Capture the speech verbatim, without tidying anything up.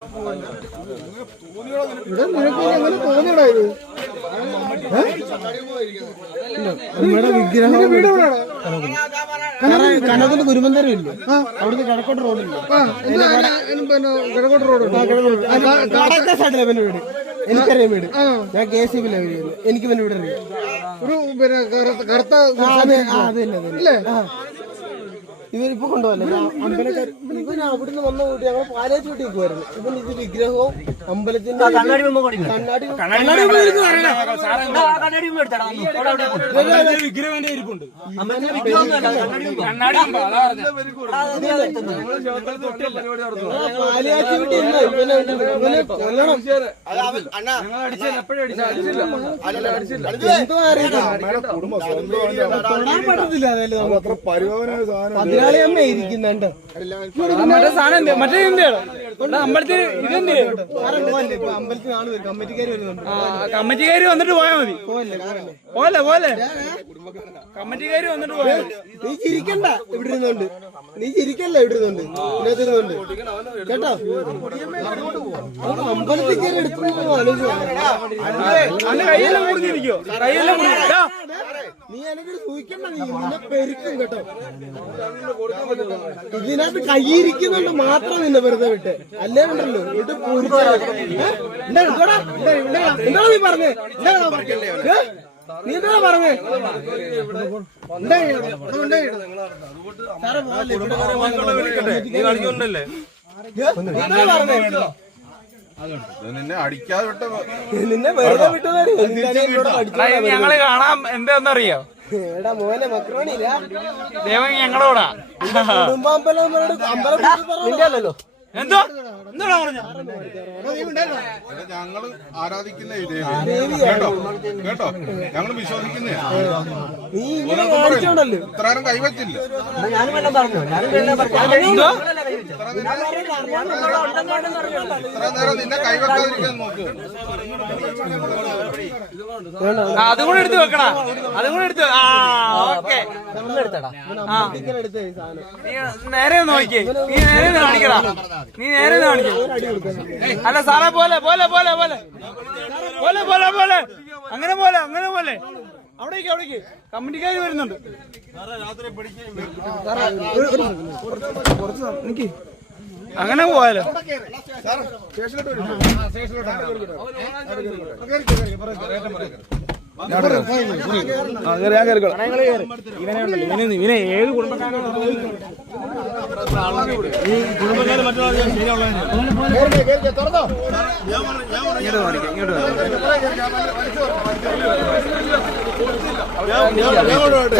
ഇവിടെ നിനക്ക് എങ്ങനെ തോന്നിയടാ ഇത്? നമ്മുടെ വിഗ്രഹം വീട് എവിടെയാണ്? കനകത്തിന്റെ ഗുരുമന്ദിരം ഇല്ലേ? അവിടുന്ന് കിഴക്കോട്ട് റോഡില്ല. പിന്നെ കിഴക്കോട്ട് റോഡ് കടത്തെ സൈഡിലെ പിന്നെ വീട്. എനിക്കറിയാം വീട്. ഞാൻ കെ സി ബിയിലെ വീട്. എനിക്ക് പിന്നെ വീട് അറിയാം. ഒരു പിന്നെ കറുത്ത അതല്ലേ ഇവരിപ്പോ കൊണ്ടുപോകല്ലേ അമ്പലക്കാർ. ഇവൻ അവിടുന്ന് വന്ന കൂട്ടി ഞങ്ങൾ പാലേജ് വീട്ടിൽ നിൽക്കുമായിരുന്നു. ഇവൻ ഇത് വിഗ്രഹവും അമ്പലത്തിന്റെ കണ്ണാടി പാലേജ് വീട്ടിൽ പറ്റത്തില്ല. പതിനാളി അമ്മ ഇരിക്കുന്നുണ്ട്. മറ്റേ സാധനം മറ്റേ അമ്പലത്തിൽ ഇതെന്ത് അമ്പലത്തിനാണ് കമ്മിറ്റിക്കാർ വരുന്നുണ്ട്. കമ്മിറ്റിക്കാര് വന്നിട്ട് പോയാ മതി. പോലെ പോലെ കമ്മിറ്റിക്കാര് വന്നിട്ട് പോയാ മതി. നീ ചിരിക്കണ്ട ഇവിടെ ഇരുന്നുണ്ട്. നീ ചിരിക്കല്ല ഇവിടെ ഇരുന്നുണ്ട്. ഇതിനകത്തിരുന്നുണ്ട് കേട്ടോ. അമ്പലത്തിൽ കയറി എടുത്തു ആലോചിച്ചോ. കയ്യെല്ലാം മുറിഞ്ഞിരിക്കോ? കയ്യെല്ലാം നീ എനിക്ക് സൂക്ഷിക്കണ്ട. നീ നിന്നെ പെരുക്കും കേട്ടോ. ഇതിനകത്ത് കൈയിരിക്കുന്നുണ്ട് മാത്രം നിന്നെ വെറുതെ വിട്ട്. അല്ലേ ഉണ്ടല്ലോ ഇത് എന്താ നീ പറഞ്ഞേ? നീ എന്താ പറഞ്ഞേ? നിന്നെ അടിക്കാതെ വിട്ട നിന്നെ വെറുതെ വിട്ടത് ഞങ്ങള് കാണാൻ എന്താന്നറിയോ? എടാ മോനെ മക്രോണില്ല ദൈവം ഞങ്ങളോടാ. കുടുംബാമ്പലം നിന്റെ അല്ലല്ലോ. എന്തോ എന്താ പറഞ്ഞ ഞങ്ങള് ആരാധിക്കുന്ന കേട്ടോ കേട്ടോ ഞങ്ങള് വിശ്വസിക്കുന്ന നീ ഇങ്ങനെ കാണിച്ചോണ്ടല്ലോ. ഇത്രയും കൈവച്ചില്ല. ഇത്ര നേരം നിന്നെ കൈവെക്കാതിരിക്കാൻ നോക്ക്. അതും കൂടെ എടുത്ത് വെക്കണ. അതും കൂടെ എടുത്ത്. ആ ഓക്കെ നേരെ നോക്കിയേ. നീ നേരെ കാണിക്കടാ. നീ നേരെ കാണിക്ക. അല്ല സാറേ പോലെ പോലെ പോലെ പോലെ പോലെ പോലെ പോലെ അങ്ങനെ പോലെ അങ്ങനെ പോലെ അവിടേക്ക് അവിടേക്ക് കമ്മിറ്റിക്കാർ വരുന്നുണ്ട്. അങ്ങനെ പോയാലോ? ഇവനെ ഏത് കുടുംബക്കാരും കുടുംബക്കാര് മറ്റുള്ള